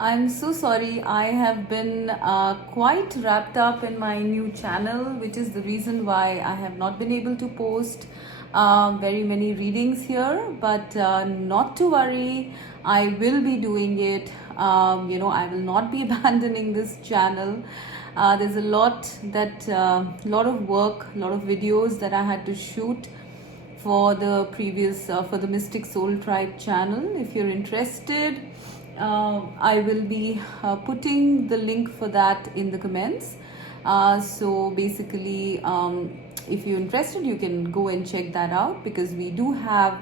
I'm so sorry. I have been quite wrapped up in my new channel, which is the reason why I have not been able to post very many readings here. But not to worry, I will be doing it. I will not be abandoning this channel. There's a lot of work, a lot of videos that I had to shoot for the for the Mystic Soul Tribe channel. If you're interested, I will be putting the link for that in the comments. So basically, if you're interested, you can go and check that out, because we do have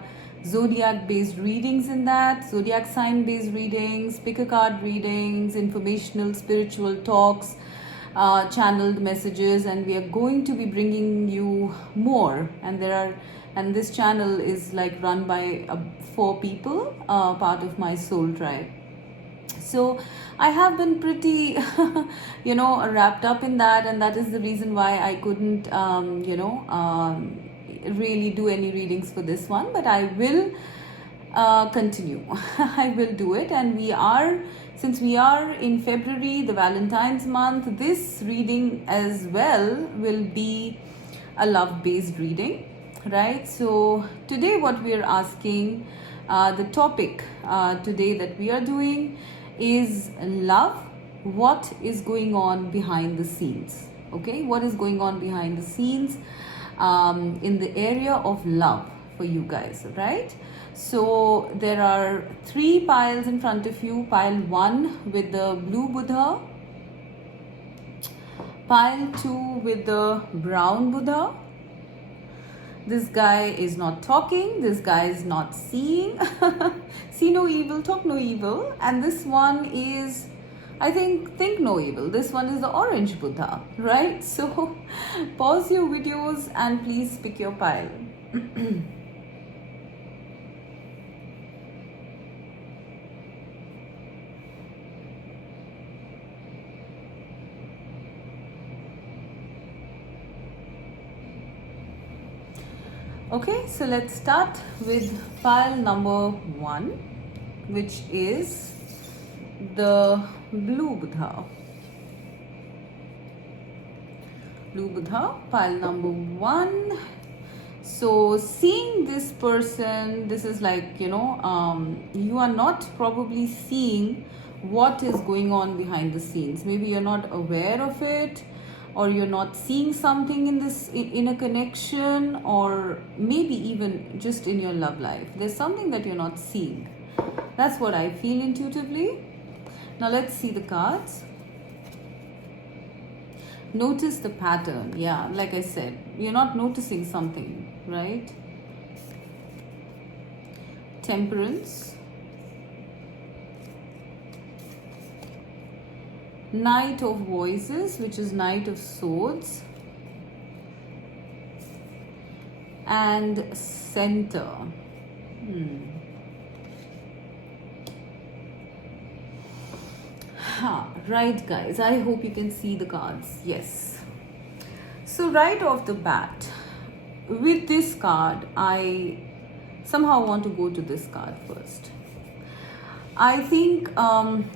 zodiac based readings in that, zodiac sign based readings, pick a card readings, informational spiritual talks, channeled messages, and we are going to be bringing you more. And this channel is like run by 4 people, part of my soul tribe. So I have been pretty wrapped up in that, and that is the reason why I couldn't really do any readings for this one. But I will continue. I will do it. And since we are in February, the Valentine's month, this reading as well will be a love based reading, right? So today what we are asking, the topic today that we are doing is love. What is going on behind the scenes? Okay, what is going on behind the scenes in the area of love for you guys, right? So there are 3 piles in front of you. Pile 1 with the blue Buddha, pile 2 with the brown Buddha. This guy is not talking, this guy is not seeing. See no evil, talk no evil. And this one is, I think no evil. This one is the orange Buddha, right? So pause your videos and please pick your pile. Okay, so let's start with pile number 1, which is the blue Buddha. Blue Buddha, pile number 1. So seeing this person, this is like, you are not probably seeing what is going on behind the scenes. Maybe you're not aware of it, or you're not seeing something in a connection, or maybe even just in your love life. There's something that you're not seeing. That's what I feel intuitively. Now let's see the cards. Notice the pattern. Yeah, like I said, you're not noticing something, right? Temperance. Knight of Voices, which is Knight of Swords, and Center. Right, guys, I hope you can see the cards. Yes. So right off the bat, with this card, I somehow want to go to this card first. I think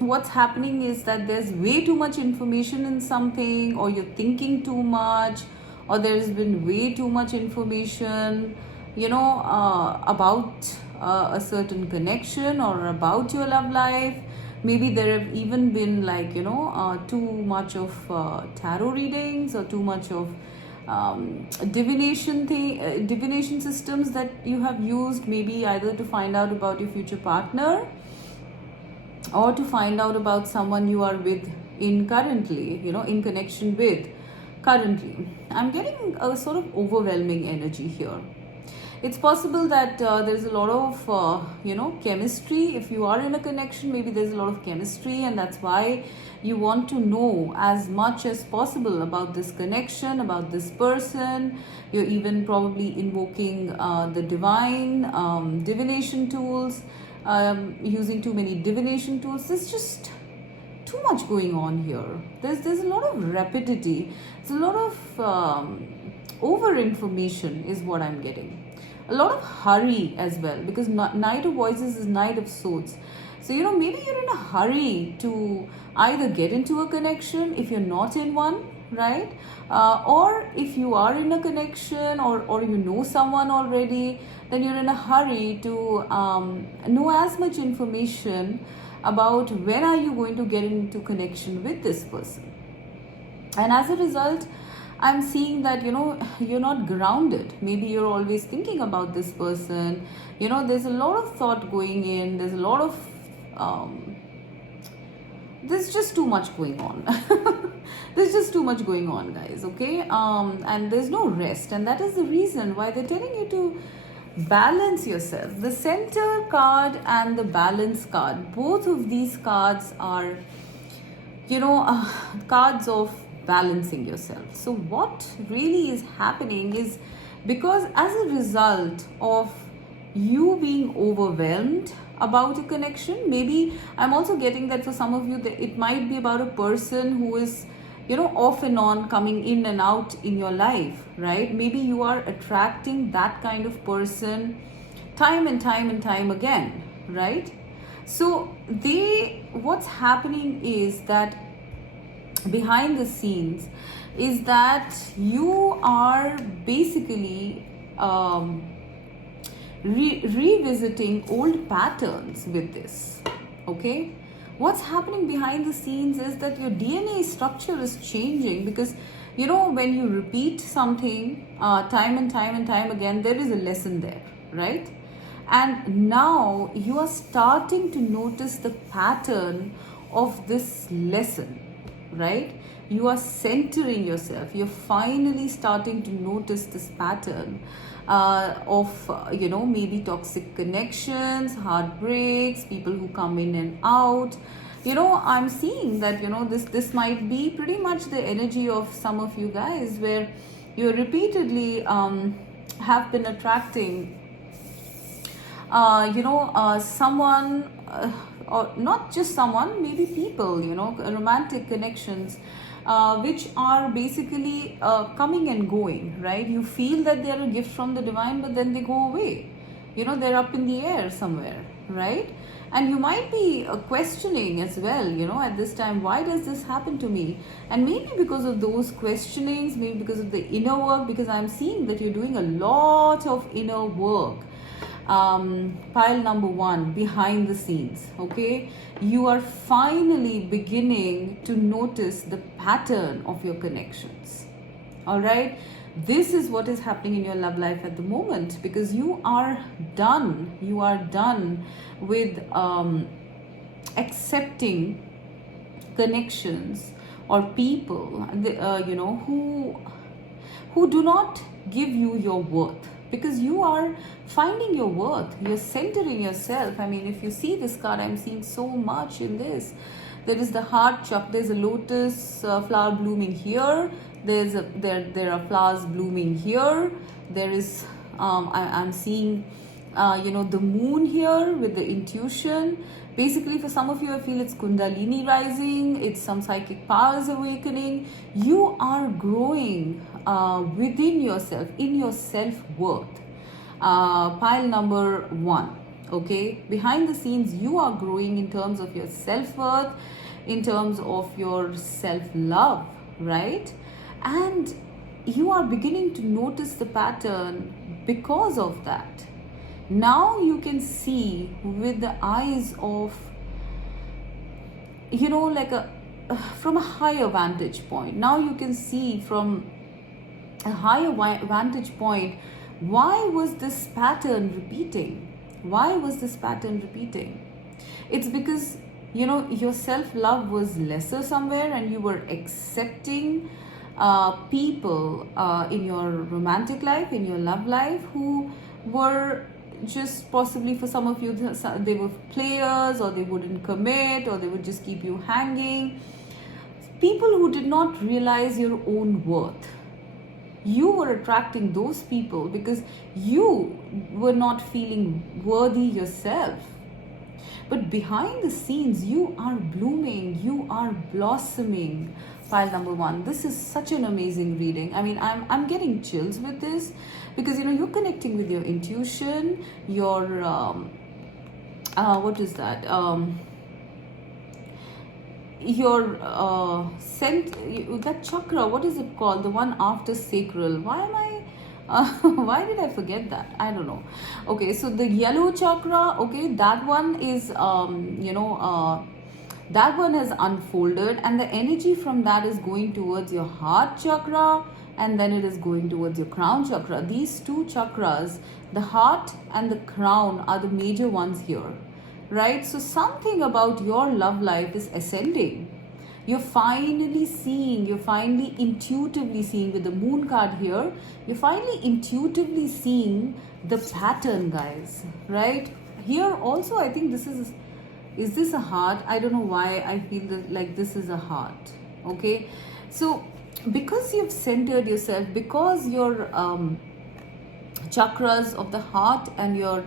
what's happening is that there's way too much information in something, or you're thinking too much, or there's been way too much information, about a certain connection or about your love life. Maybe there have even been like, too much of tarot readings, or too much of divination systems that you have used, maybe either to find out about your future partner, or to find out about someone you are with in connection with currently. I'm getting a sort of overwhelming energy here. It's possible that there's a lot of chemistry. If you are in a connection, maybe there's a lot of chemistry, and that's why you want to know as much as possible about this connection, about this person. You're even probably invoking the divine, divination tools, using too many divination tools. There's just too much going on here. There's a lot of rapidity. There's a lot of over information is what I'm getting. A lot of hurry as well, because Knight of Voices is Knight of Swords. So, maybe you're in a hurry to either get into a connection if you're not in one, right? Or if you are in a connection, or you know someone already, then you're in a hurry to know as much information about when are you going to get into connection with this person. And as a result, I'm seeing that you're not grounded. Maybe you're always thinking about this person. There's a lot of thought going in. There's a lot of there's just too much going on. There's just too much going on, guys. Okay, and there's no rest, and that is the reason why they're telling you to balance yourself. The center card and the balance card, both of these cards are cards of balancing yourself. So what really is happening is, because as a result of you being overwhelmed about a connection, maybe I'm also getting that for some of you that it might be about a person who is off and on, coming in and out in your life, right? Maybe you are attracting that kind of person time and time and time again, right? So what's happening is that behind the scenes is that you are basically revisiting old patterns with this. Okay, what's happening behind the scenes is that your DNA structure is changing, because when you repeat something time and time and time again, there is a lesson there, right? And now you are starting to notice the pattern of this lesson, right? You are centering yourself. You're finally starting to notice this pattern of maybe toxic connections, heartbreaks, people who come in and out. I'm seeing that this might be pretty much the energy of some of you guys, where you repeatedly have been attracting someone, or not just someone, maybe people, romantic connections, which are basically coming and going, right? You feel that they are a gift from the divine, but then they go away. They're up in the air somewhere, right? And you might be questioning as well, at this time, why does this happen to me? And maybe because of those questionings, maybe because of the inner work, because I'm seeing that you're doing a lot of inner work. Pile number one, behind the scenes. Okay, you are finally beginning to notice the pattern of your connections. All right, this is what is happening in your love life at the moment, because you are done with accepting connections or people who do not give you your worth, because you are finding your worth. You're centering yourself. I mean, if you see this card, I'm seeing so much in this. There is the heart chakra. There's a lotus flower blooming here. There are flowers blooming here. There is I'm seeing the moon here with the intuition. Basically, for some of you, I feel it's Kundalini rising. It's some psychic powers awakening. You are growing within yourself, in your self-worth. Pile number one. Okay, behind the scenes, you are growing in terms of your self-worth, in terms of your self-love, right? And you are beginning to notice the pattern because of that. Now you can see with the eyes of, from a higher vantage point. Now you can see from a higher vantage point, why was this pattern repeating? Why was this pattern repeating? It's because, your self-love was lesser somewhere, and you were accepting people in your romantic life, in your love life, who were just possibly, for some of you, they were players, or they wouldn't commit, or they would just keep you hanging. People who did not realize your own worth. You were attracting those people because you were not feeling worthy yourself. But behind the scenes, you are blooming, you are blossoming. Pile number one. This is such an amazing reading. I mean, I'm getting chills with this, because you're connecting with your intuition, your what is that? Your that chakra, what is it called, the one after sacral? Why am I why did I forget that? I don't know. Okay, so the yellow chakra, okay, that one is that one has unfolded, and the energy from that is going towards your heart chakra, and then it is going towards your crown chakra. These two chakras, the heart and the crown, are the major ones here, right? So something about your love life is ascending. You're finally seeing, you're finally intuitively seeing, with the moon card here, you're finally intuitively seeing the pattern, guys, right? Here also, I think this is this a heart? I don't know why I feel that, like, this is a heart. Okay, so because you've centered yourself, because your chakras of the heart and your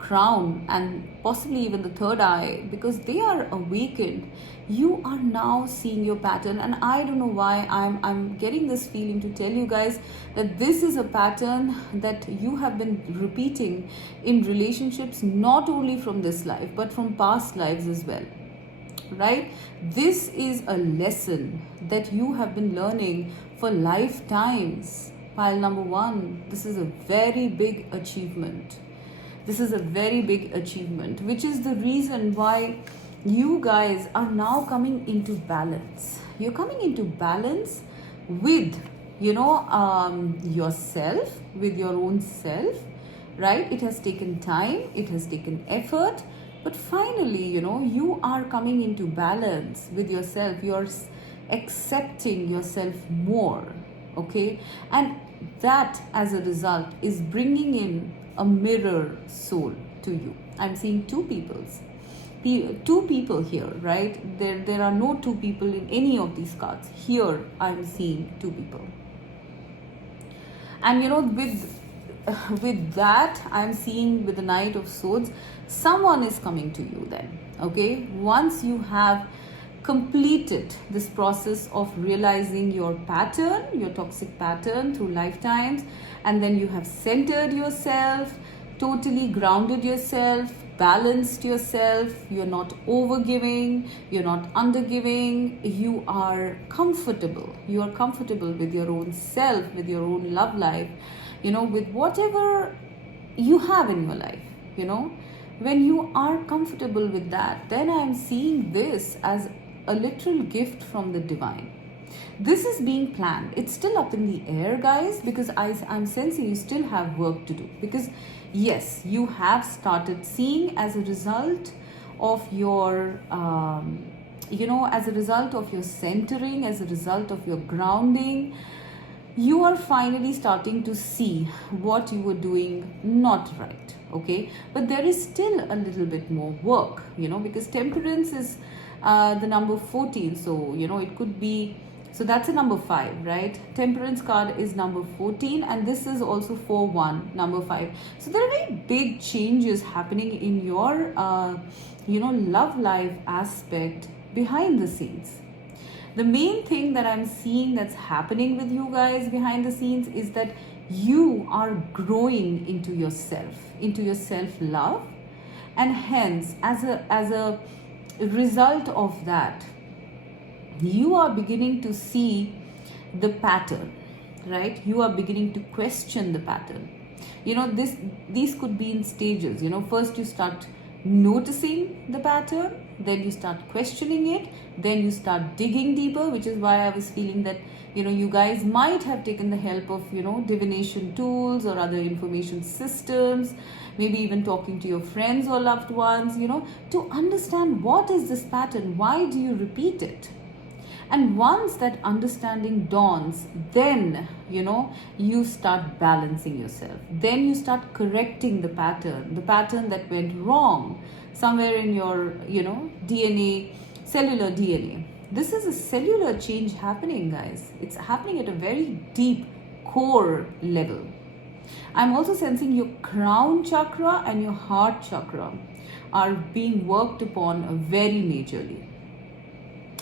crown, and possibly even the third eye, because they are awakened, you are now seeing your pattern. And I don't know why I'm getting this feeling to tell you guys that this is a pattern that you have been repeating in relationships, not only from this life but from past lives as well, right? This is a lesson that you have been learning for lifetimes. Pile number one, this is a very big achievement. This is a very big achievement, which is the reason why you guys are now coming into balance. You're coming into balance with, yourself, with your own self, right? It has taken time, it has taken effort, but finally, you are coming into balance with yourself. You're accepting yourself more, okay? And that, as a result, is bringing in a mirror soul to you. I'm seeing two people here, right? There are no two people in any of these cards. Here I'm seeing two people, and with that, I'm seeing, with the Knight of Swords, someone is coming to you then, okay? Once you have completed this process of realizing your pattern, your toxic pattern through lifetimes, and then you have centered yourself, totally grounded yourself, balanced yourself, you're not overgiving, you're not undergiving, you are comfortable with your own self, with your own love life, with whatever you have in your life, when you are comfortable with that, then I'm seeing this as a literal gift from the divine. This is being planned. It's still up in the air, guys, because I'm sensing you still have work to do. Because yes, you have started seeing, as a result of your as a result of your centering, as a result of your grounding, you are finally starting to see what you were doing not right, okay? But there is still a little bit more work, because temperance is the number 14, so it could be, so that's a number 5, right? Temperance card is number 14, and this is also 4-1, number 5. So there are very big changes happening in your love life aspect behind the scenes. The main thing that I'm seeing that's happening with you guys behind the scenes is that you are growing into yourself, into your self-love, and hence, as a result of that, you are beginning to see the pattern, right? You are beginning to question the pattern. These could be in stages. First you start noticing the pattern, then you start questioning it, then you start digging deeper, which is why I was feeling that you guys might have taken the help of divination tools or other information systems, maybe even talking to your friends or loved ones, to understand what is this pattern, why do you repeat it. And once that understanding dawns, then you start balancing yourself. Then you start correcting the pattern that went wrong somewhere in your DNA, cellular DNA. This is a cellular change happening, guys. It's happening at a very deep core level. I'm also sensing your crown chakra and your heart chakra are being worked upon very majorly.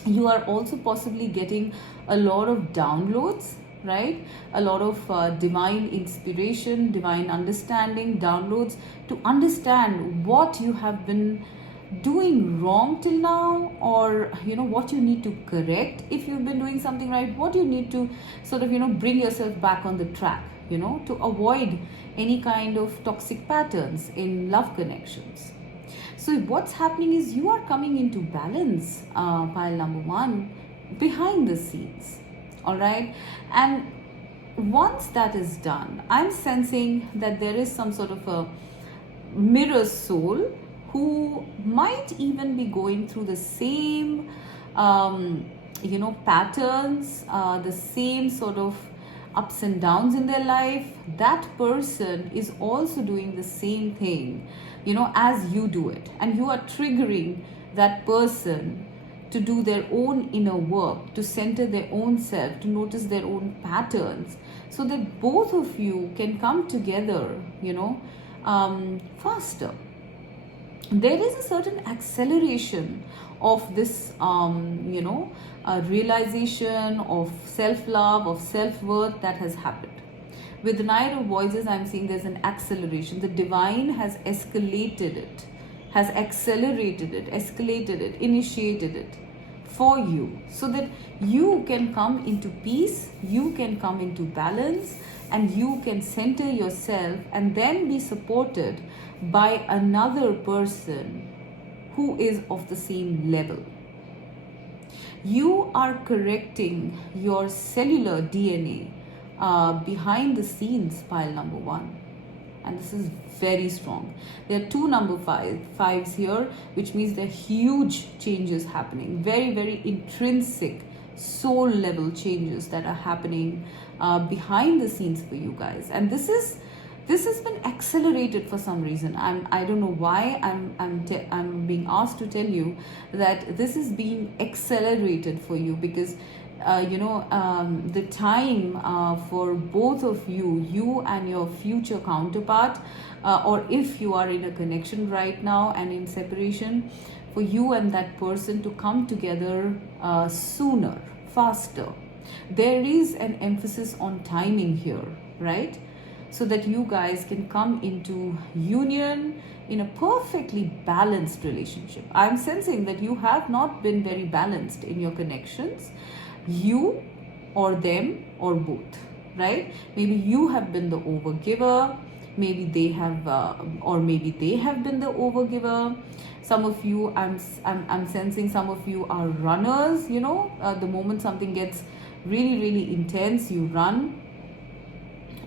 You are also possibly getting a lot of downloads, right? A lot of divine inspiration, divine understanding, downloads to understand what you have been doing wrong till now, or what you need to correct if you've been doing something right, what you need to sort of bring yourself back on the track, to avoid any kind of toxic patterns in love connections. So what's happening is you are coming into balance, pile number one, behind the scenes. All right. And once that is done, I'm sensing that there is some sort of a mirror soul who might even be going through the same patterns, the same sort of ups and downs in their life. That person is also doing the same thing, as you do it, and you are triggering that person to do their own inner work, to center their own self, to notice their own patterns, so that both of you can come together, faster. There is a certain acceleration of this, realization of self-love, of self-worth that has happened. With the Knight of Voices, I'm seeing there's an acceleration. The divine has escalated it, has accelerated it, escalated it, initiated it for you, so that you can come into peace, you can come into balance, and you can center yourself and then be supported by another person who is of the same level. You are correcting your cellular DNA behind the scenes, pile number one. And this is very strong. There are two number fives here, which means there are huge changes happening. Very, very intrinsic soul level changes that are happening behind the scenes for you guys. And this has been accelerated for some reason. I don't know why I'm being asked to tell you that this is being accelerated for you, because the time for both of you and your future counterpart, or if you are in a connection right now and in separation, for you and that person to come together sooner, faster. There is an emphasis on timing here, right? So that you guys can come into union in a perfectly balanced relationship. I'm sensing that you have not been very balanced in your connections, you or them or both, right? Maybe you have been the overgiver, maybe they have, or maybe they have been the overgiver. Some of you, I'm sensing some of you are runners, the moment something gets really, really intense, you run.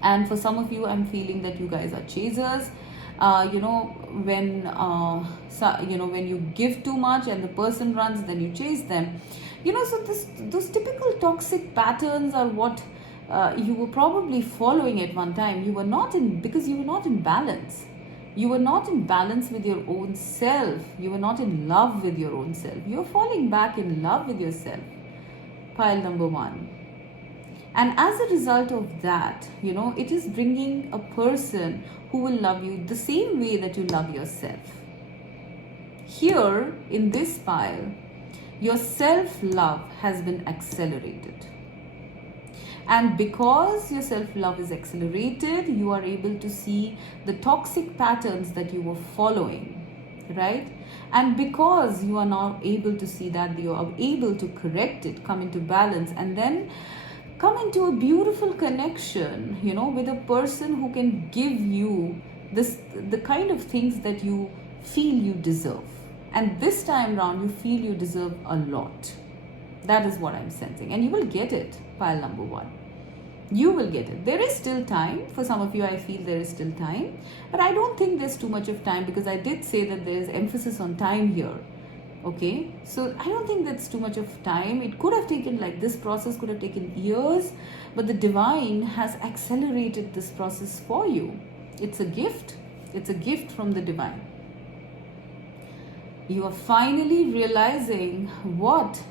And for some of you, I'm feeling that you guys are chasers. When you give too much and the person runs, then you chase them. So those typical toxic patterns are what you were probably following at one time. Because you were not in balance. You were not in balance with your own self. You were not in love with your own self. You're falling back in love with yourself. Pile number one. And as a result of that, it is bringing a person who will love you the same way that you love yourself. Here in this pile, your self-love has been accelerated. And because your self-love is accelerated, you are able to see the toxic patterns that you were following, right? And because you are now able to see that, you are able to correct it, come into balance, and then come into a beautiful connection, with a person who can give you the kind of things that you feel you deserve. And this time round, you feel you deserve a lot. That is what I'm sensing. And you will get it, pile number one. You will get it. There is still time. For some of you, I feel there is still time. But I don't think there's too much of time, because I did say that there is emphasis on time here. Okay, so I don't think that's too much of time. It could have taken, this process could have taken years, but the divine has accelerated this process for you. It's a gift. It's a gift from the divine. You are finally realizing what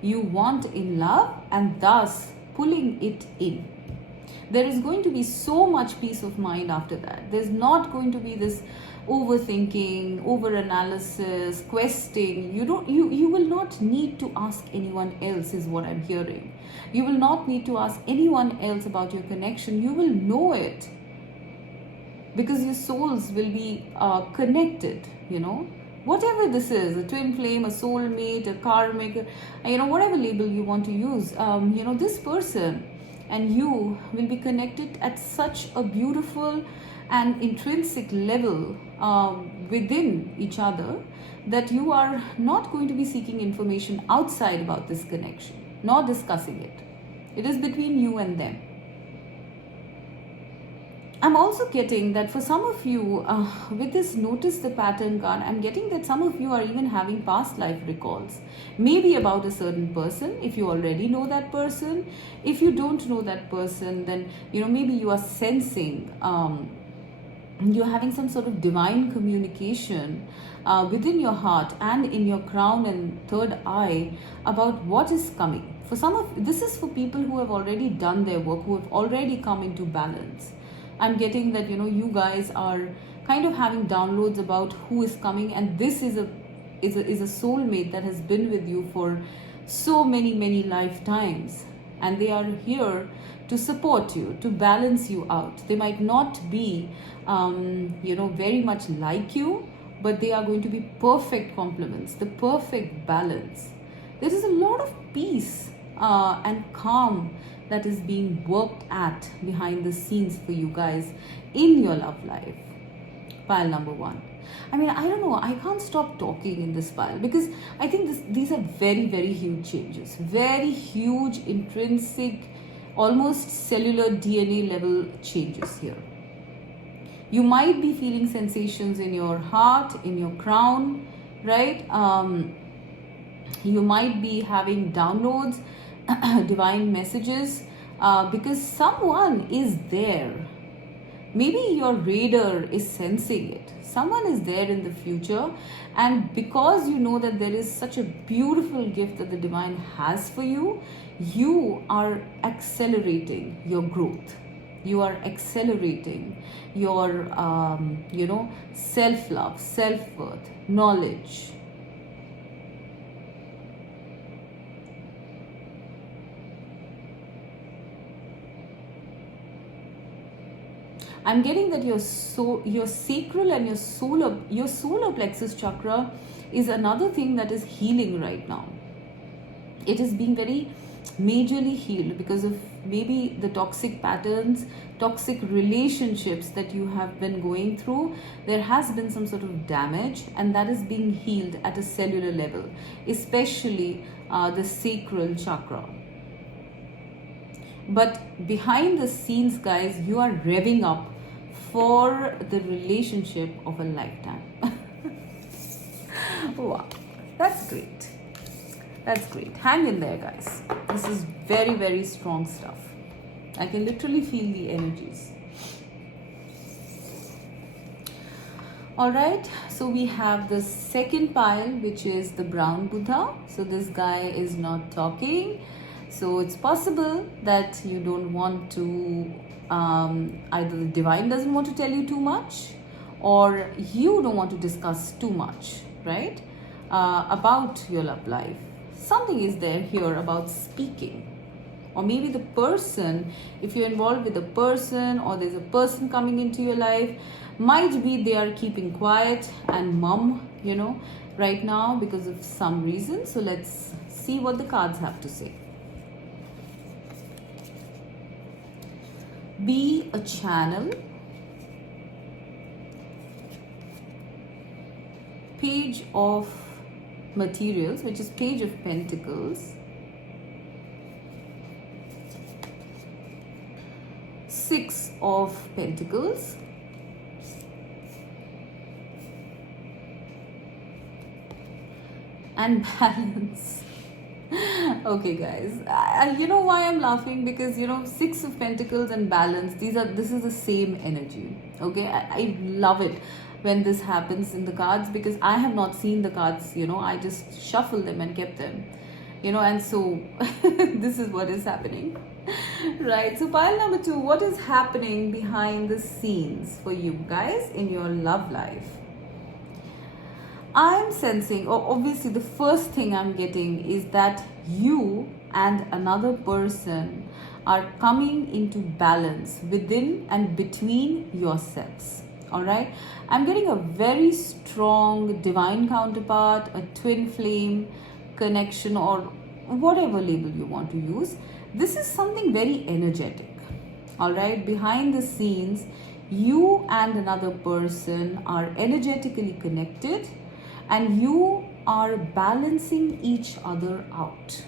you want in love and thus pulling it in. There is going to be so much peace of mind after that. There's not going to be this overthinking, overanalysis, questing. You will not need to ask anyone else, is what I'm hearing. You will not need to ask anyone else about your connection. You will know it, because your souls will be connected, whatever this is, a twin flame, a soulmate, a karmic, whatever label you want to use. This person and you will be connected at such a beautiful and intrinsic level within each other, that you are not going to be seeking information outside about this connection, nor discussing it. It is between you and them. I'm also getting that for some of you, with this notice the pattern card, I'm getting that some of you are even having past life recalls. Maybe about a certain person, if you already know that person. If you don't know that person, then, maybe you are sensing, you're having some sort of divine communication within your heart and in your crown and third eye about what is coming. For some of this is for people who have already done their work, who have already come into balance. I'm getting that, you guys are kind of having downloads about who is coming, and this is a soulmate that has been with you for so many lifetimes, and they are here to support you, to balance you out. They might not be, very much like you, but they are going to be perfect complements, the perfect balance. There is a lot of peace and calm that is being worked at behind the scenes for you guys in your love life. Pile number 1. I don't know, I can't stop talking in this pile, because I think these are very huge changes, very huge intrinsic, almost cellular DNA level changes here. You might be feeling sensations in your heart, in your crown, right? You might be having downloads, divine messages, because someone is there. Maybe your radar is sensing it. Someone is there in the future, and because you know that there is such a beautiful gift that the divine has for you, you are accelerating your growth. You are accelerating your, self-love, self-worth, knowledge. I'm getting that your sacral and your solar plexus chakra is another thing that is healing right now. It is being very majorly healed because of maybe the toxic patterns, toxic relationships that you have been going through. There has been some sort of damage, and that is being healed at a cellular level, especially the sacral chakra. But behind the scenes, guys, you are revving up for the relationship of a lifetime. Wow, that's great. That's great. Hang in there, guys. This is very strong stuff. I can literally feel the energies. Alright, so we have the second pile, which is the brown Buddha. So this guy is not talking. So it's possible that you don't want to, either the divine doesn't want to tell you too much, or you don't want to discuss too much, right? About your love life. Something is there here about speaking. Or maybe the person, if you're involved with a person, or there's a person coming into your life, might be they are keeping quiet and mum, right now because of some reason. So let's see what the cards have to say. Be a channel. Page of materials, which is Page of Pentacles. 6 of Pentacles. And balance. Okay, guys, you know why I'm laughing? Because 6 of Pentacles and balance, this is the same energy. Okay, I love it when this happens in the cards, because I have not seen the cards. I just shuffle them and kept them. and so this is what is happening. Right, so pile number 2, what is happening behind the scenes for you guys in your love life? I'm sensing, or obviously the first thing I'm getting is that you and another person are coming into balance within and between yourselves. All right, I'm getting a very strong divine counterpart, a twin flame connection, or whatever label you want to use. This is something very energetic. All right, behind the scenes, you and another person are energetically connected and you are balancing each other out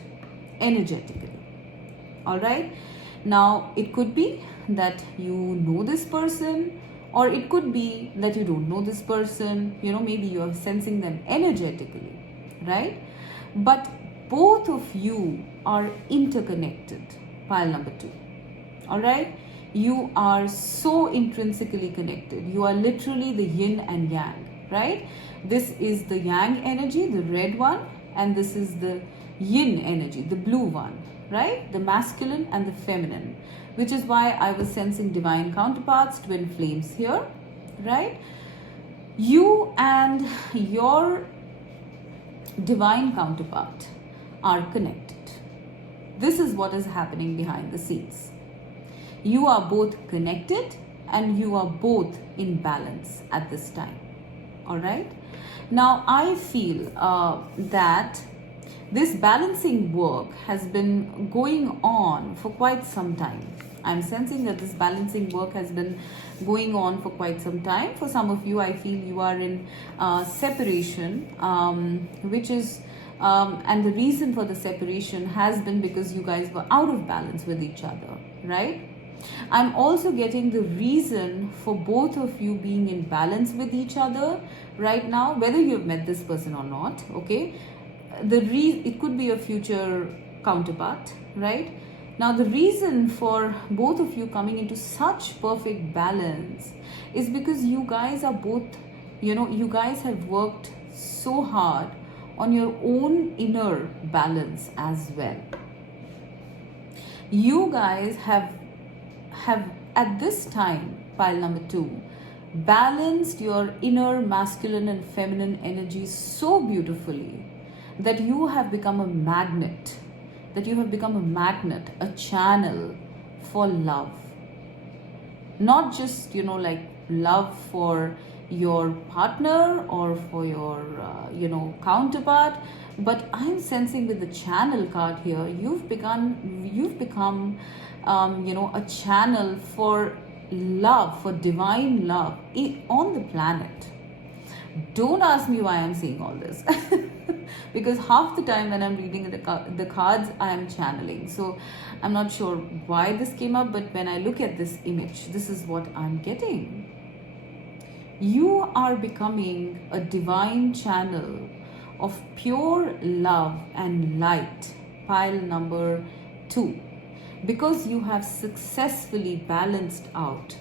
energetically. All right, now it could be that you know this person, or it could be that you don't know this person. Maybe you are sensing them energetically, right? But both of you are interconnected. Pile number 2. All right, you are so intrinsically connected. You are literally the yin and yang, right? This is the yang energy, the red one, and this is the yin energy, the blue one, right? The masculine and the feminine, which is why I was sensing divine counterparts, twin flames here, right? You and your divine counterpart are connected. This is what is happening behind the scenes. You are both connected and you are both in balance at this time. All right. Now I feel that this balancing work has been going on for quite some time. I'm sensing that this balancing work has been going on for quite some time. For some of you, I feel you are in separation, which is, and the reason for the separation has been because you guys were out of balance with each other, right? I'm also getting the reason for both of you being in balance with each other right now, whether you've met this person or not, okay? It could be a future counterpart, right? Now, the reason for both of you coming into such perfect balance is because you guys are both, you guys have worked so hard on your own inner balance as well. You guys have at this time, pile number 2, balanced your inner masculine and feminine energy so beautifully that you have become a magnet, a channel for love. Not just, like love for your partner or for your, counterpart, but I'm sensing with the channel card here, you've become, a channel for love, for divine love on the planet. Don't ask me why I'm saying all this. Because half the time when I'm reading the cards, I am channeling. So I'm not sure why this came up, but when I look at this image, this is what I'm getting. You are becoming a divine channel of pure love and light, pile number 2, because you have successfully balanced out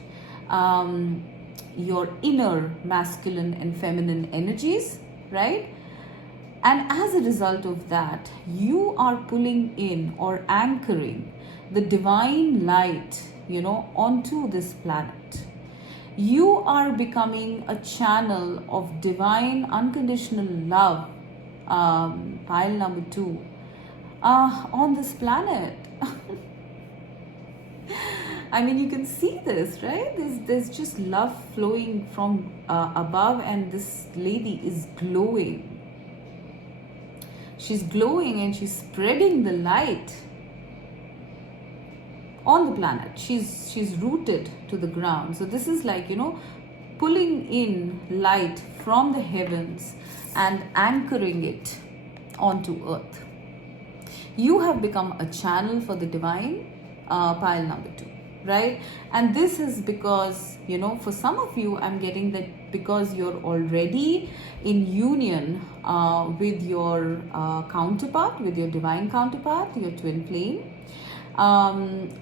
your inner masculine and feminine energies, right? And as a result of that, you are pulling in or anchoring the divine light, onto this planet. You are becoming a channel of divine unconditional love, pile number 2, on this planet. I mean, you can see this, right? There's just love flowing from above, and this lady is glowing. She's glowing and she's spreading the light on the planet. She's rooted to the ground. So this is like, pulling in light from the heavens and anchoring it onto earth. You have become a channel for the divine, pile number 2, right? And this is because, for some of you, I'm getting that because you're already in union with your counterpart, with your divine counterpart, your twin flame,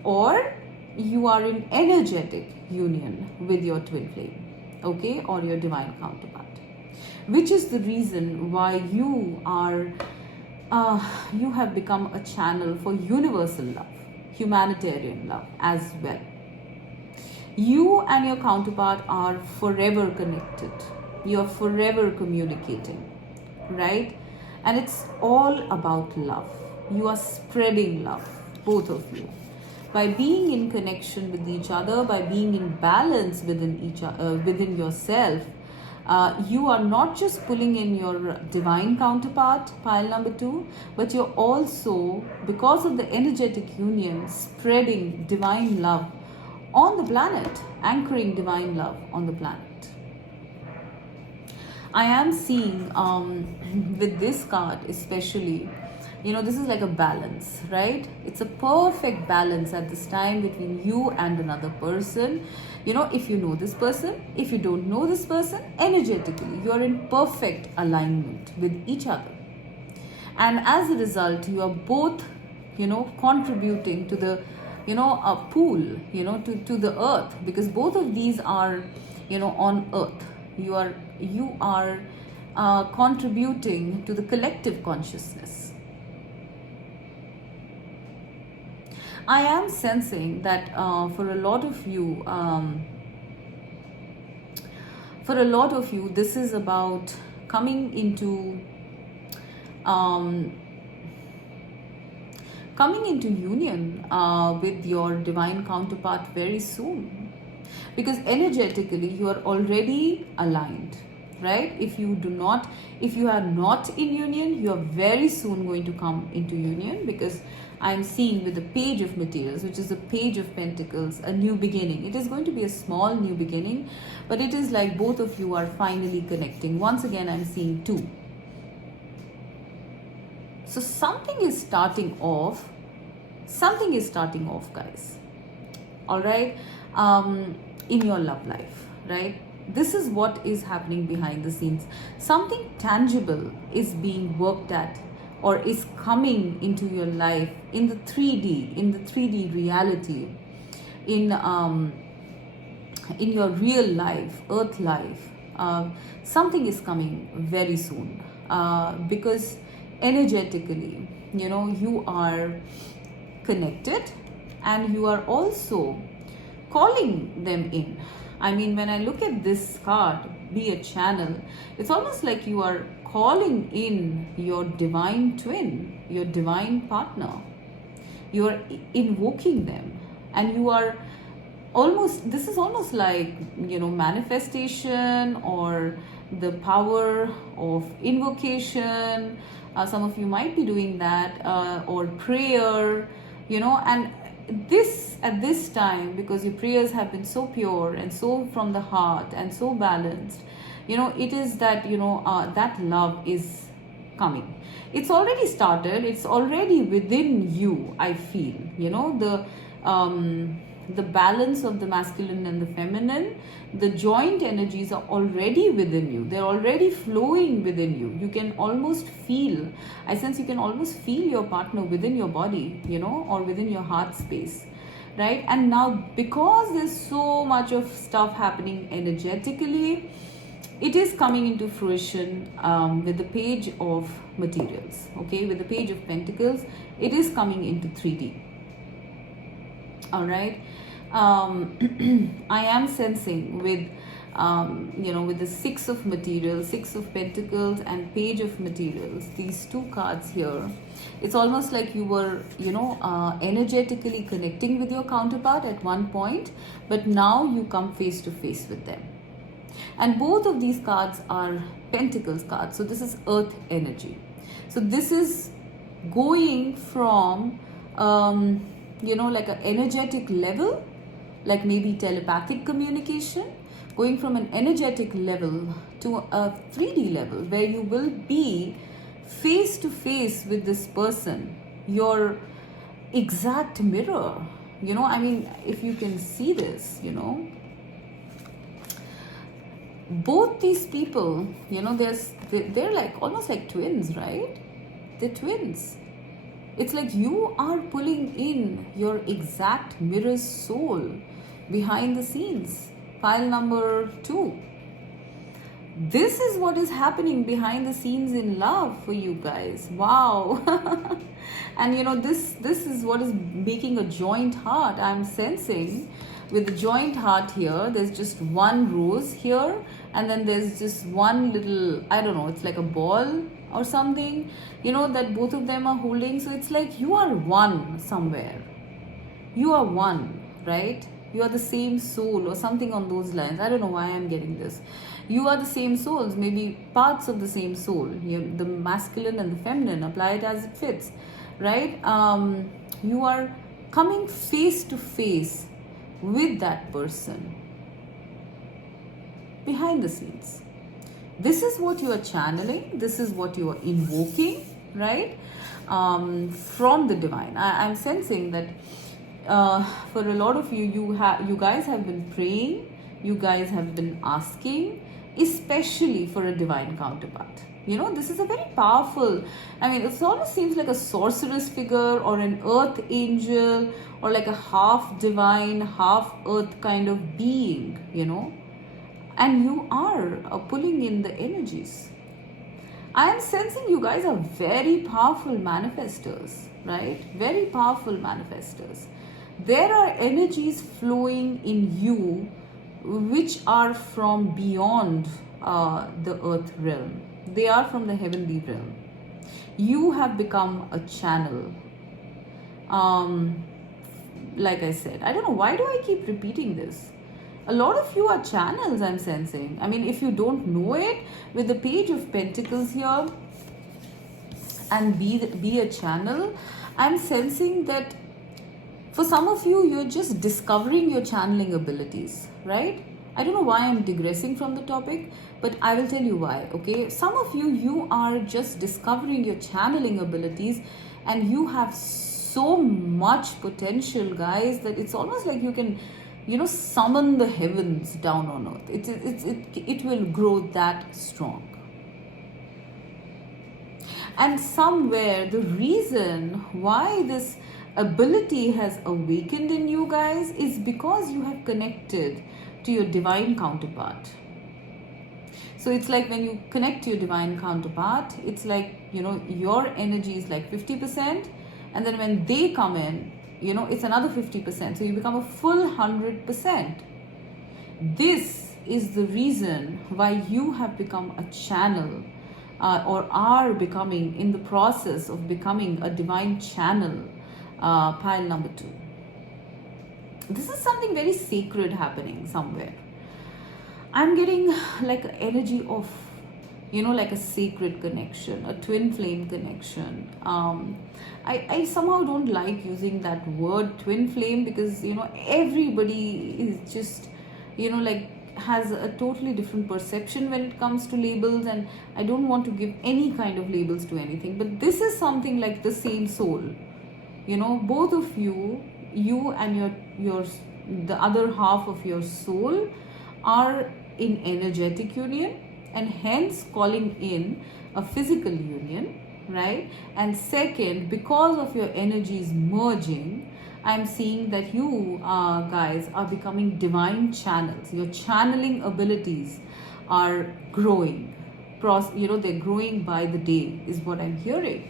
or you are in energetic union with your twin flame, okay, or your divine counterpart, which is the reason why you are you have become a channel for universal love, humanitarian love as well. You and your counterpart are forever connected. You're forever communicating, right? And it's all about love. You are spreading love, both of you. By being in connection with each other, by being in balance within yourself, you are not just pulling in your divine counterpart, pile number 2, but you're also, because of the energetic union, spreading divine love on the planet, anchoring divine love on the planet. I am seeing with this card especially, this is like a balance, right? It's a perfect balance at this time between you and another person. If you know this person, if you don't know this person, energetically, you're in perfect alignment with each other. And as a result, you are both, contributing to the, a pool, to the earth, because both of these are, on earth. You are contributing to the collective consciousness. I am sensing that for a lot of you, this is about coming into union with your divine counterpart very soon, because energetically you are already aligned, right? If you are not in union, you are very soon going to come into union, because I'm seeing with the Page of Materials, which is the Page of Pentacles, a new beginning. It is going to be a small new beginning, but it is like both of you are finally connecting. Once again, I'm seeing 2. So something is starting off, guys. All right, in your love life, right? This is what is happening behind the scenes. Something tangible is being worked at, or is coming into your life in the 3D reality, in your real life, earth life. Something is coming very soon, because energetically, you are connected, and you are also calling them in. I mean, when I look at this card, be a channel, it's almost like you are calling in your divine twin, your divine partner. You are invoking them, and you are this is almost like, manifestation, or the power of invocation. Some of you might be doing that, or prayer, and at this time, because your prayers have been so pure and so from the heart and so balanced, it is that, that love is coming. It's already started. It's already within you, I feel. The balance of the masculine and the feminine, the joint energies are already within you. They're already flowing within you. You can almost feel, I sense you can almost feel your partner within your body, or within your heart space, right? And now, because there's so much of stuff happening energetically, it is coming into fruition with the Page of Materials, okay? With the Page of Pentacles, it is coming into 3D. All right. I am sensing with with the 6 of Materials, 6 of Pentacles, and Page of Materials, these 2 cards here, it's almost like you were energetically connecting with your counterpart at one point, but now you come face to face with them. And both of these cards are Pentacles cards, so this is earth energy. So this is going from like an energetic level, like maybe telepathic communication, going from an energetic level to a 3D level, where you will be face to face with this person, your exact mirror. I mean, if you can see this, both these people, they're like almost like twins, right? They're twins. It's like you are pulling in your exact mirror's soul behind the scenes. Pile number 2. This is what is happening behind the scenes in love for you guys. Wow. And this is what is making a joint heart. I'm sensing with the joint heart here, there's just one rose here, and then there's just one little, I don't know, it's like a ball or something, that both of them are holding. So it's like you are one somewhere. You are one, right? You are the same soul or something on those lines. I don't know why I'm getting this. You are the same souls, maybe parts of the same soul. The masculine and the feminine, apply it as it fits, right? You are coming face to face with that person behind the scenes. This is what you are channeling. This is what you are invoking, right? From the divine. I'm sensing that for a lot of you, you guys have been praying, you guys have been asking, especially for a divine counterpart. This is a very powerful, it almost seems like a sorceress figure or an earth angel or like a half divine, half earth kind of being, and you are pulling in the energies. I am sensing you guys are very powerful manifestors, right? Very powerful manifestors. There are energies flowing in you which are from beyond the earth realm. They are from the heavenly realm. You have become a channel. Like I said, I don't know, why do I keep repeating this? A lot of you are channels, I'm sensing. If you don't know it, with the Page of Pentacles here and be a channel, I'm sensing that for some of you, you're just discovering your channeling abilities, right? I don't know why I'm digressing from the topic, but I will tell you why, okay? Some of you are just discovering your channeling abilities, and you have so much potential, guys, that it's almost like you can, summon the heavens down on earth. It will grow that strong. And somewhere, the reason why this ability has awakened in you guys is because you have connected to your divine counterpart. So it's like when you connect to your divine counterpart, it's like, your energy is like 50%, and then when they come in, it's another 50%. So you become a full 100%. This is the reason why you have become a channel, or are becoming, in the process of becoming a divine channel. Pile number 2. This is something very sacred happening somewhere. I'm getting like an energy of, like a sacred connection, a twin flame connection. I somehow don't like using that word twin flame because, everybody is just, has a totally different perception when it comes to labels, and I don't want to give any kind of labels to anything. But this is something like the same soul. Both of you and the other half of your soul are in energetic union, and hence calling in a physical union, right? And second, because of your energies merging, I'm seeing that you guys are becoming divine channels. Your channeling abilities are growing. They're growing by the day is what I'm hearing.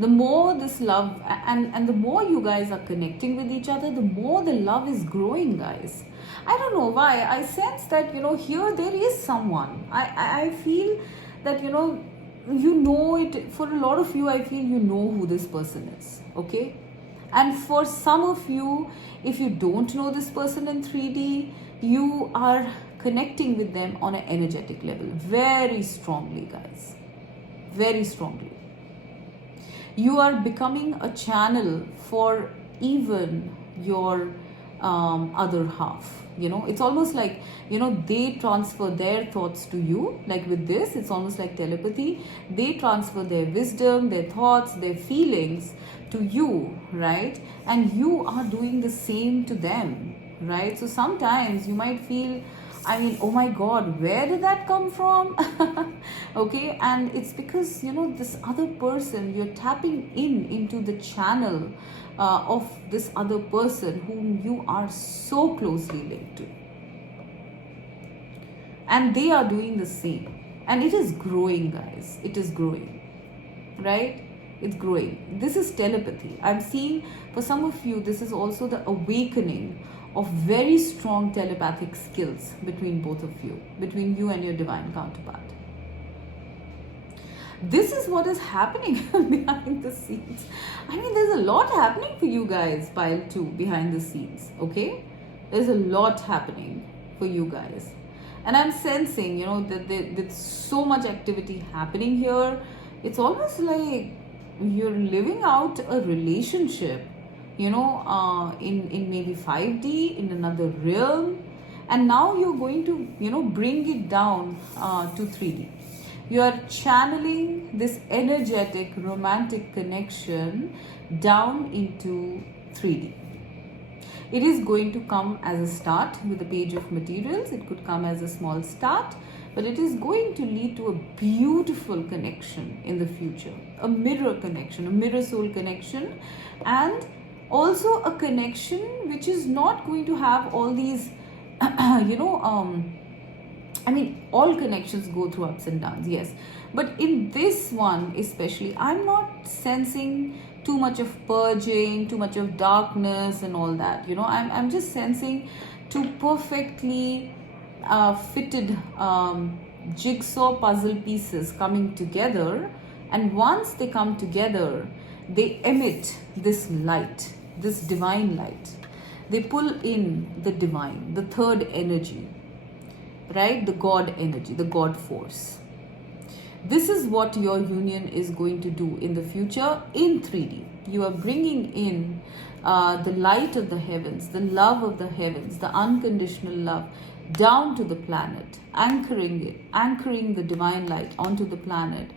The more this love and the more you guys are connecting with each other, the more the love is growing, guys. I don't know why. I sense that, here there is someone. I feel that, it. For a lot of you, I feel you know who this person is, okay? And for some of you, if you don't know this person in 3D, you are connecting with them on an energetic level. Very strongly, guys. Very strongly. You are becoming a channel for even your other half. It's almost like, they transfer their thoughts to you. Like with this, it's almost like telepathy. They transfer their wisdom, their thoughts, their feelings to you, right? And you are doing the same to them, right? So sometimes you might feel, oh my God, where did that come from? Okay, and it's because, this other person, you're tapping into the channel of this other person whom you are so closely linked to. and they are doing the same. And it is growing, guys. It is growing, right? It's growing. This is telepathy. I'm seeing for some of you, this is also the awakening of very strong telepathic skills between both of you, between you and your divine counterpart. This is what is happening behind the scenes. I mean, there's a lot happening for you guys, pile 2, behind the scenes, okay? There's a lot happening for you guys. And I'm sensing, that there's so much activity happening here. It's almost like you're living out a relationship, in maybe 5D, in another realm. And now you're going to, bring it down to 3D. You are channeling this energetic, romantic connection down into 3D. It is going to come as a start with the page of materials. It could come as a small start, but it is going to lead to a beautiful connection in the future. A mirror connection, a mirror soul connection, and also a connection which is not going to have all these, all connections go through ups and downs, yes. But in this one especially, I'm not sensing too much of purging, too much of darkness and all that. I'm just sensing two perfectly fitted jigsaw puzzle pieces coming together. And once they come together, they emit this light, this divine light. They pull in the divine, the third energy, right? The God energy, the God force. This is what your union is going to do in the future in 3D. You are bringing in the light of the heavens, the love of the heavens, the unconditional love down to the planet, anchoring the divine light onto the planet,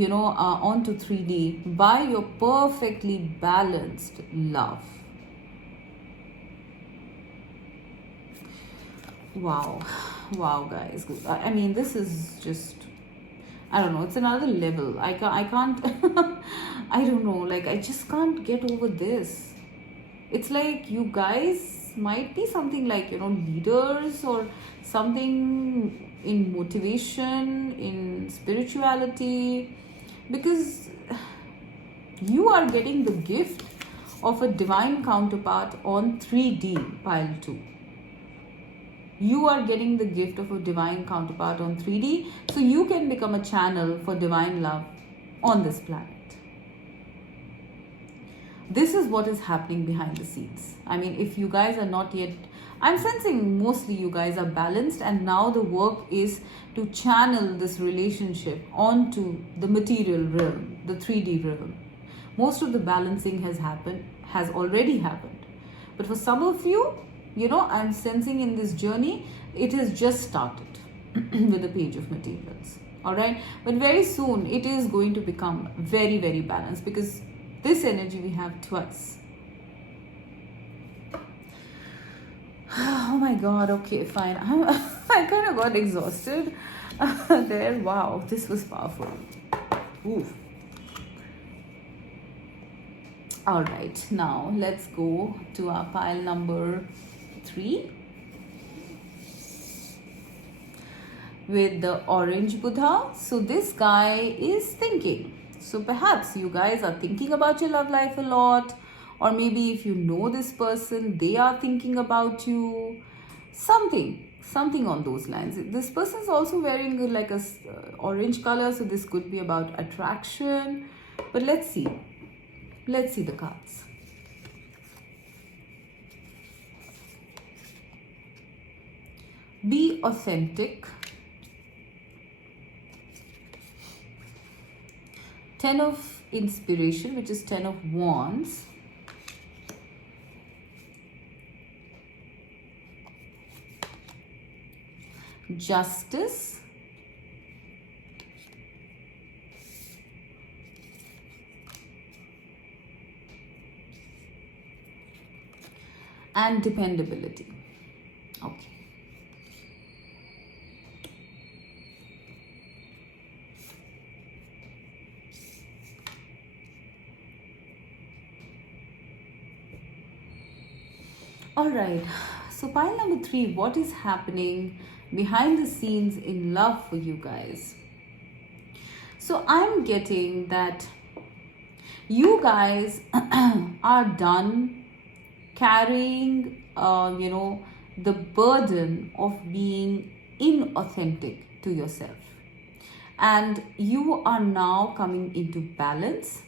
onto 3D by your perfectly balanced love. Wow, guys. I mean, this is just, I don't know, it's another level. I can't I don't know, like, I just can't get over this. It's like you guys might be something like, leaders or something in motivation, in spirituality, because you are getting the gift of a divine counterpart on 3D, pile 2. You are getting the gift of a divine counterpart on 3D, so you can become a channel for divine love on this planet. This is what is happening behind the scenes. I mean, if you guys are not yet, I'm sensing mostly you guys are balanced, and now the work is to channel this relationship onto the material realm, the 3D realm. Most of the balancing has already happened. But for some of you, I'm sensing in this journey, it has just started with the page of materials. All right. But very soon it is going to become very, very balanced, because this energy we have twice. Oh my God. Okay, fine. I kind of got exhausted there. Wow, this was powerful. Oof. All right, now let's go to our pile number 3 with the orange Buddha. So this guy is thinking. So perhaps you guys are thinking about your love life a lot, or maybe if you know this person, they are thinking about you. Something on those lines. This person is also wearing like a orange color, so this could be about attraction. But let's see the cards. Be authentic. 10 of inspiration, which is 10 of wands. Justice. And dependability. Okay. All right. So pile number 3, what is happening behind the scenes in love for you guys. So I'm getting that you guys are done carrying, the burden of being inauthentic to yourself. And you are now coming into balance.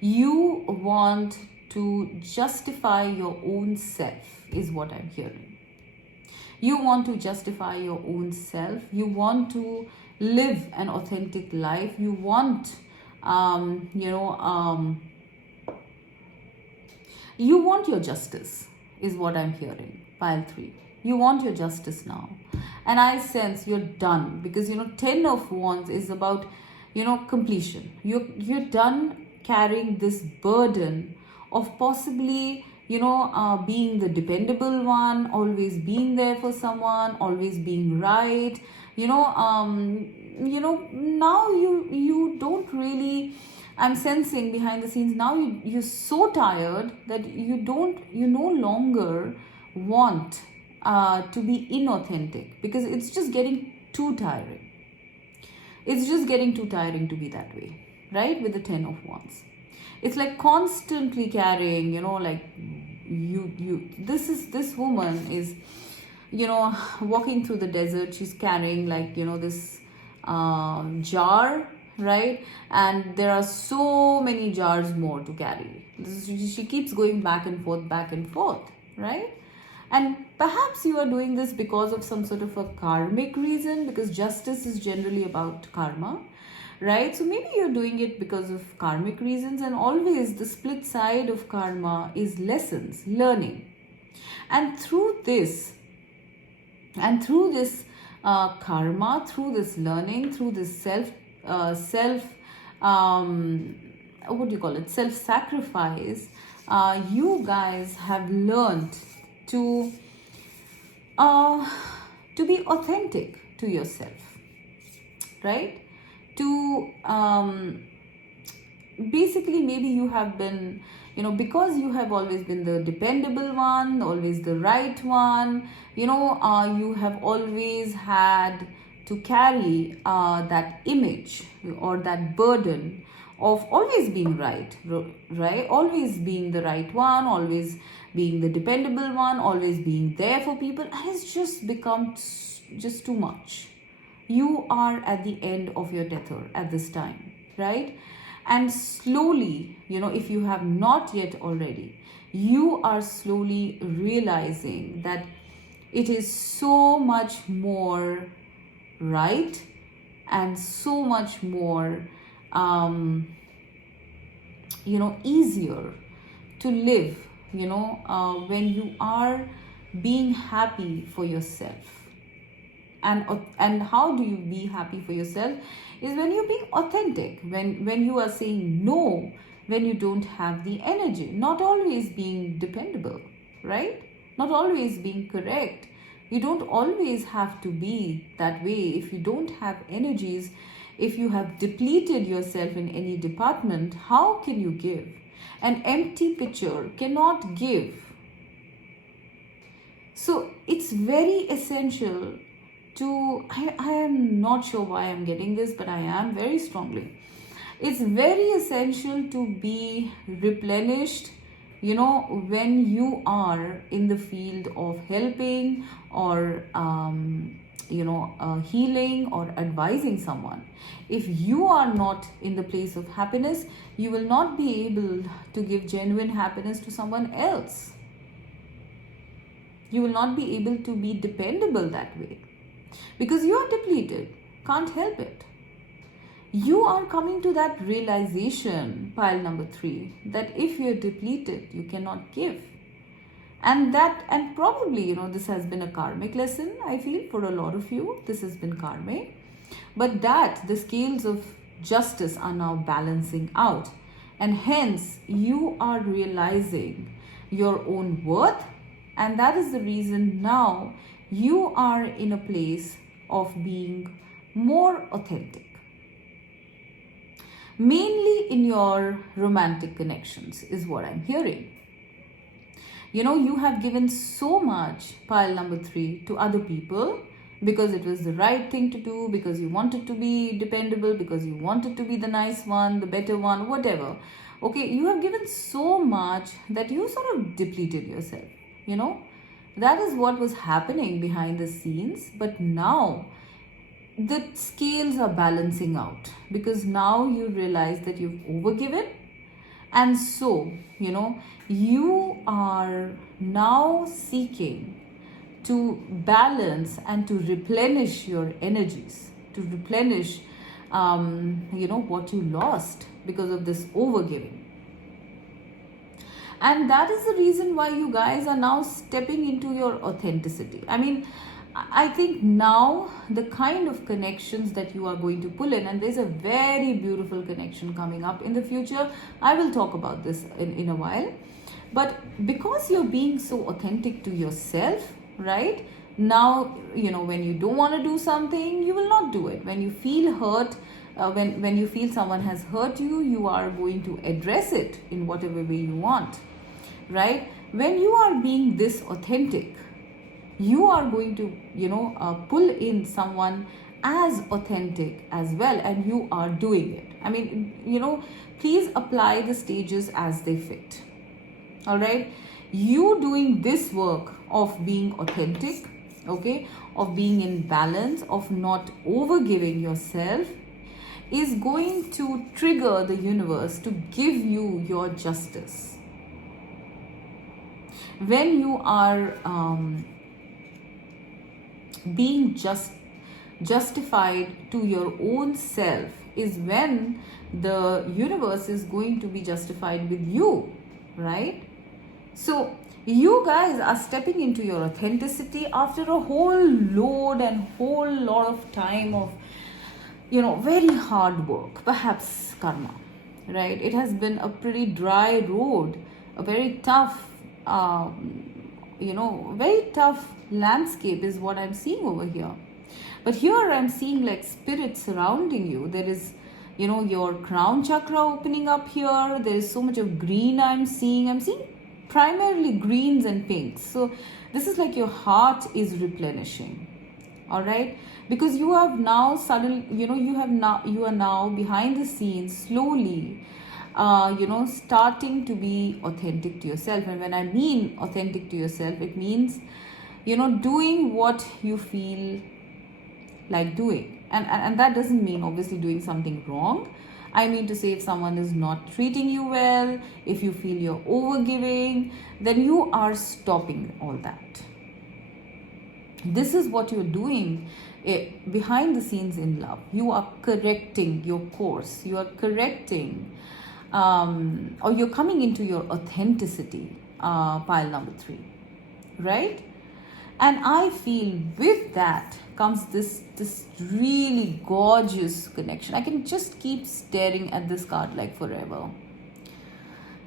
You want to justify your own self, is what I'm hearing. You want to justify your own self. You want to live an authentic life. You want, you want your justice, is what I'm hearing. Pile 3. You want your justice now. And I sense you're done because, 10 of Wands is about, completion. You're done carrying this burden of possibly, being the dependable one, always being there for someone, always being right. Now you don't really, I'm sensing behind the scenes now you're so tired that you no longer want to be inauthentic because it's just getting too tiring. It's just getting too tiring to be that way, right? With the 10 of Wands. It's like constantly carrying, this woman is, walking through the desert. She's carrying this jar, right? And there are so many jars more to carry. She keeps going back and forth, right? And perhaps you are doing this because of some sort of a karmic reason, because justice is generally about karma, right? So maybe you're doing it because of karmic reasons, and always the split side of karma is lessons, learning. And through this, karma, through this learning, through this self-sacrifice, you guys have learned to be authentic to yourself, right? To basically, maybe you have been, because you have always been the dependable one, always the right one, you have always had to carry that image or that burden of always being right? Always being the right one, always being the dependable one, always being there for people, and it's just become just too much. You are at the end of your tether at this time, right? And slowly, if you have not yet already, you are slowly realizing that it is so much more right and so much more easier to live, when you are being happy for yourself. And how do you be happy for yourself is when you're being authentic, when you are saying no, when you don't have the energy, not always being dependable, right? Not always being correct. You don't always have to be that way. If you don't have energies, if you have depleted yourself in any department, how can you give? An empty pitcher cannot give. So it's very essential to, I am not sure why I'm getting this, but I am very strongly. It's very essential to be replenished, when you are in the field of helping or, healing or advising someone. If you are not in the place of happiness, you will not be able to give genuine happiness to someone else. You will not be able to be dependable that way. Because you are depleted, can't help it. You are coming to that realization, pile number 3, that if you're depleted, you cannot give. And probably, this has been a karmic lesson, I feel, for a lot of you. This has been karmic. But the scales of justice are now balancing out. And hence, you are realizing your own worth. And that is the reason now you are in a place of being more authentic. Mainly in your romantic connections is what I'm hearing. You have given so much, pile number 3, to other people, because it was the right thing to do, because you wanted to be dependable, because you wanted to be the nice one, the better one, whatever. Okay, you have given so much that you sort of depleted yourself, you know. That is what was happening behind the scenes. But now the scales are balancing out, because now you realize that you've overgiven, and so, you know, you are now seeking to balance and to replenish your energies, to replenish, what you lost because of this overgiving. And that is the reason why you guys are now stepping into your authenticity. I mean, I think now the kind of connections that you are going to pull in, and there's a very beautiful connection coming up in the future. I will talk about this in a while. But because you're being so authentic to yourself, right? Now, you know, when you don't want to do something, you will not do it. When you feel hurt, when you feel someone has hurt you, you are going to address it in whatever way you want, right? When you are being this authentic, you are going to, pull in someone as authentic as well, and you are doing it. I mean, please apply the stages as they fit. All right, you doing this work of being authentic, okay, of being in balance, of not overgiving yourself, is going to trigger the universe to give you your justice. When you are being justified to your own self, is when the universe is going to be justified with you, right? So you guys are stepping into your authenticity after a whole load and whole lot of time of, very hard work, perhaps karma, right? It has been a pretty dry road, a very tough, very tough landscape is what I'm seeing over here. But here I'm seeing like spirit surrounding you. There is, your crown chakra opening up here. There is so much of green I'm seeing. I'm seeing primarily greens and pinks. So this is like your heart is replenishing. All right, because you have now suddenly, you are now behind the scenes slowly, starting to be authentic to yourself. And when I mean authentic to yourself, it means, doing what you feel like doing. And that doesn't mean obviously doing something wrong. I mean to say, if someone is not treating you well, if you feel you're overgiving, then you are stopping all that. This is what you're doing behind the scenes in love. You are correcting your course. You are correcting, or you're coming into your authenticity, pile number 3, right? And I feel with that comes this really gorgeous connection. I can just keep staring at this card like forever.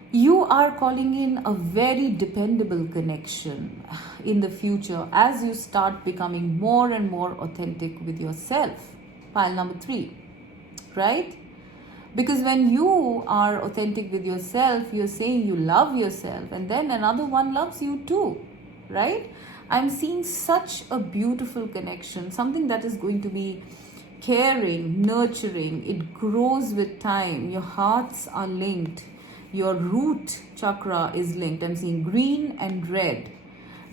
You are calling in a very dependable connection in the future as you start becoming more and more authentic with yourself. Pile number 3, right? Because when you are authentic with yourself, you're saying you love yourself, and then another one loves you too, right? I'm seeing such a beautiful connection, something that is going to be caring, nurturing. It grows with time. Your hearts are linked. Your root chakra is linked. I'm seeing green and red.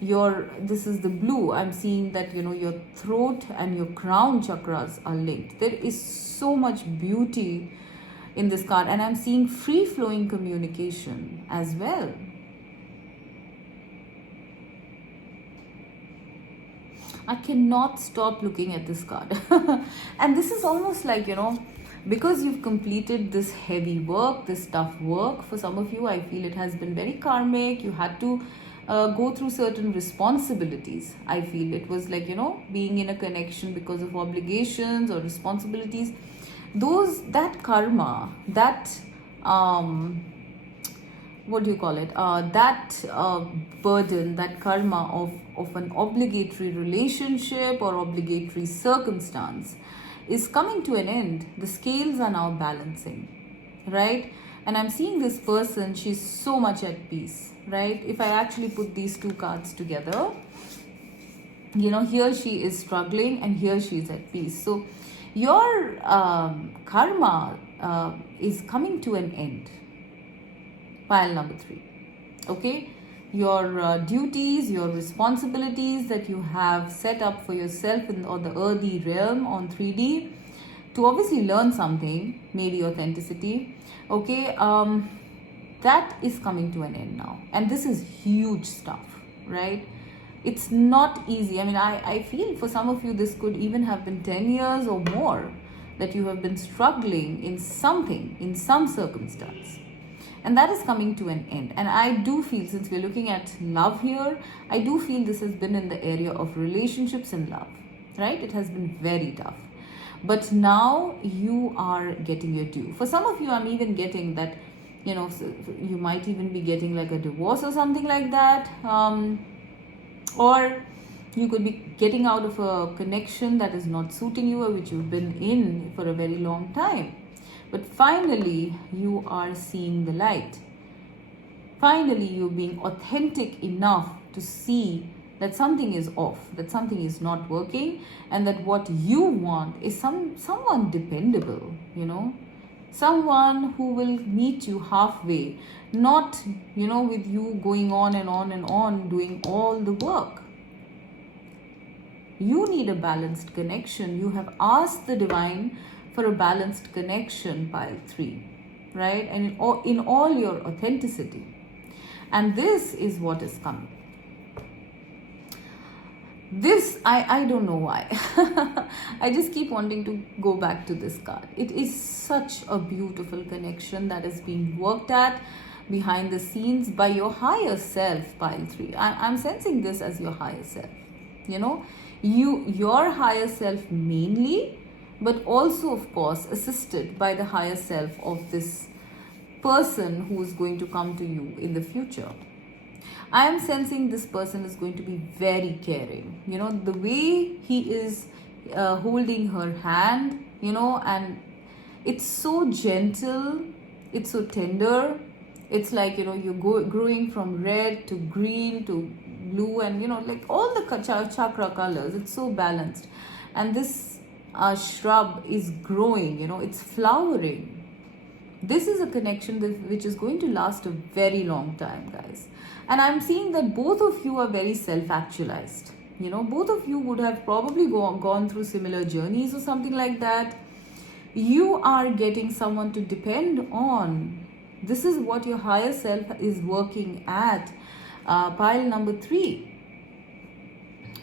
This is the blue. I'm seeing that, your throat and your crown chakras are linked. There is so much beauty in this card, and I'm seeing free-flowing communication as well. I cannot stop looking at this card. And this is almost like, because you've completed this heavy work, this tough work, for some of you, I feel it has been very karmic. You had to go through certain responsibilities. I feel it was like, being in a connection because of obligations or responsibilities. That karma, that, burden, that karma of an obligatory relationship or obligatory circumstance is coming to an end. The scales are now balancing, right? And I'm seeing this person, she's so much at peace, right? If I actually put these two cards together, here she is struggling and here she is at peace. So your karma is coming to an end. Pile number 3. Okay, your duties, your responsibilities that you have set up for yourself on the earthy realm on 3D to obviously learn something, maybe authenticity. Okay, that is coming to an end now, and this is huge stuff, right? It's not easy. I mean, I feel for some of you this could even have been 10 years or more that you have been struggling in something, in some circumstance, and that is coming to an end. And I do feel, since we're looking at love here, I do feel this has been in the area of relationships and love, right? It has been very tough, but now you are getting your due. For some of you, I'm even getting that, you might even be getting like a divorce or something like that, or you could be getting out of a connection that is not suiting you or which you've been in for a very long time. But finally, you are seeing the light. Finally, you're being authentic enough to see that something is off, that something is not working, and that what you want is someone dependable, someone who will meet you halfway, not, with you going on and on and on doing all the work. You need a balanced connection. You have asked the divine for a balanced connection, pile 3, right? And in all your authenticity. And this is what is coming. This, I don't know why. I just keep wanting to go back to this card. It is such a beautiful connection that is being worked at behind the scenes by your higher self, pile 3. I'm sensing this as your higher self. Your higher self mainly, but also, of course, assisted by the higher self of this person who is going to come to you in the future. I am sensing this person is going to be very caring. The way he is holding her hand, and it's so gentle, it's so tender. It's like, you're growing from red to green to blue and, like all the chakra colors. It's so balanced. And this shrub is growing, it's flowering. This is a connection which is going to last a very long time, guys. And I'm seeing that both of you are very self-actualized. Both of you would have probably gone through similar journeys or something like that. You are getting someone to depend on. This is what your higher self is working at. Pile number 3.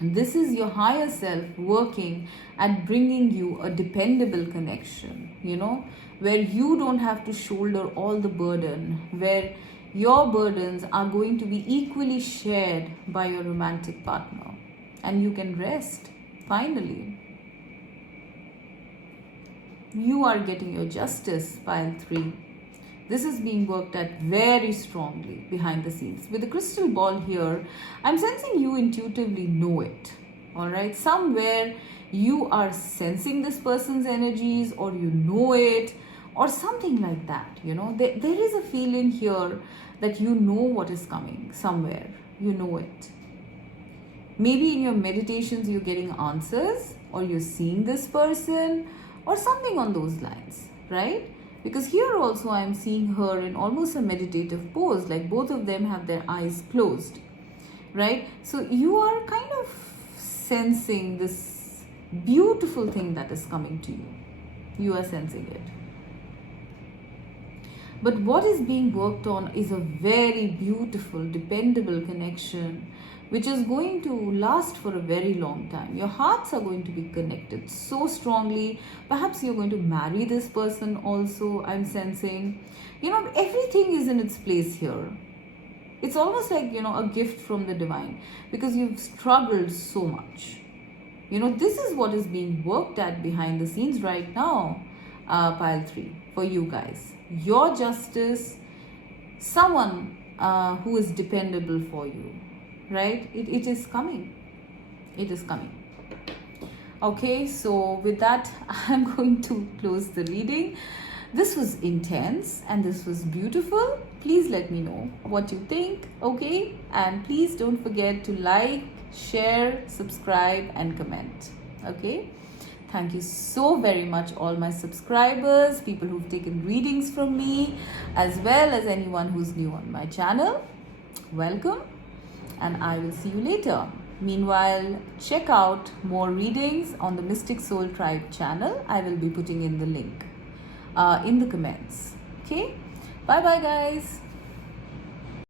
This is your higher self working at bringing you a dependable connection, where you don't have to shoulder all the burden, where your burdens are going to be equally shared by your romantic partner, and you can rest, finally. You are getting your justice, pile 3. This is being worked at very strongly behind the scenes. With the crystal ball here, I'm sensing you intuitively know it, all right? Somewhere you are sensing this person's energies, or you know it, or something like that, There is a feeling here that you know what is coming somewhere. You know it. Maybe in your meditations you're getting answers, or you're seeing this person, or something on those lines, right? Because here also I'm seeing her in almost a meditative pose, like both of them have their eyes closed, right? So you are kind of sensing this beautiful thing that is coming to you. You are sensing it. But what is being worked on is a very beautiful, dependable connection, which is going to last for a very long time. Your hearts are going to be connected so strongly. Perhaps you're going to marry this person also, I'm sensing. Everything is in its place here. It's almost like, a gift from the divine, because you've struggled so much. This is what is being worked at behind the scenes right now, pile 3, for you guys. Your justice, someone who is dependable for you, right? It is coming. It is coming. Okay, so with that, I'm going to close the reading. This was intense and this was beautiful. Please let me know what you think, okay? And please don't forget to like, share, subscribe, and comment. Okay. Thank you so very much, all my subscribers, people who've taken readings from me, as well as anyone who's new on my channel. Welcome, and I will see you later. Meanwhile, check out more readings on the Mystic Soul Tribe channel. I will be putting in the link in the comments. Okay, bye bye, guys.